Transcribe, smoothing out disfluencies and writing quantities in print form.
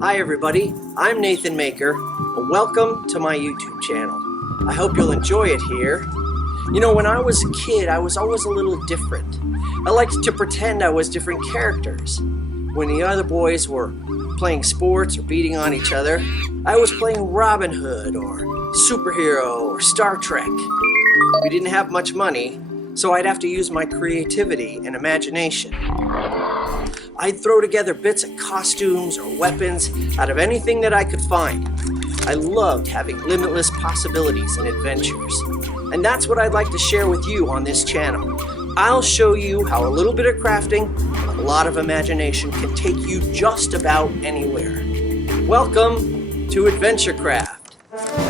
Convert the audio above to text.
Hi everybody, I'm Nathan Maker, and welcome to my YouTube channel. I hope you'll enjoy it here. You know, when I was a kid, I was always a little different. I liked to pretend I was different characters. When the other boys were playing sports or beating on each other, I was playing Robin Hood or Superhero or Star Trek. We didn't have much money, so I'd have to use my creativity and imagination. I'd throw together bits of costumes or weapons out of anything that I could find. I loved having limitless possibilities and adventures. And that's what I'd like to share with you on this channel. I'll show you how a little bit of crafting and a lot of imagination can take you just about anywhere. Welcome to AdventureCraft.